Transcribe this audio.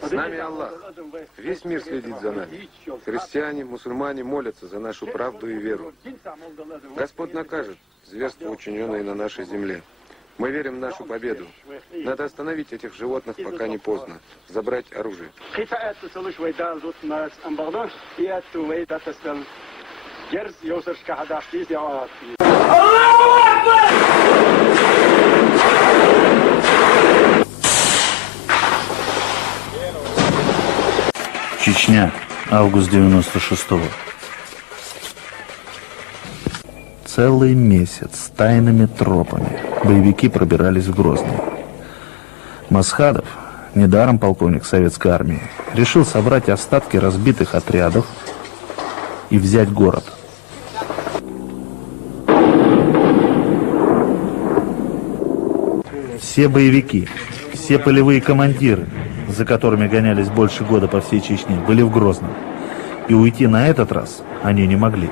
С нами Аллах. Весь мир следит за нами. Христиане, мусульмане молятся за нашу правду и веру. Господь накажет зверство, учиненное на нашей земле. Мы верим в нашу победу. Надо остановить этих животных, пока не поздно. Забрать оружие. Чечня, август 96-го. Целый месяц тайными тропами боевики пробирались в Грозный. Масхадов, недаром полковник советской армии, решил собрать остатки разбитых отрядов и взять город. Все боевики, все полевые командиры, за которыми гонялись больше года по всей Чечне, были в Грозном. И уйти на этот раз они не могли.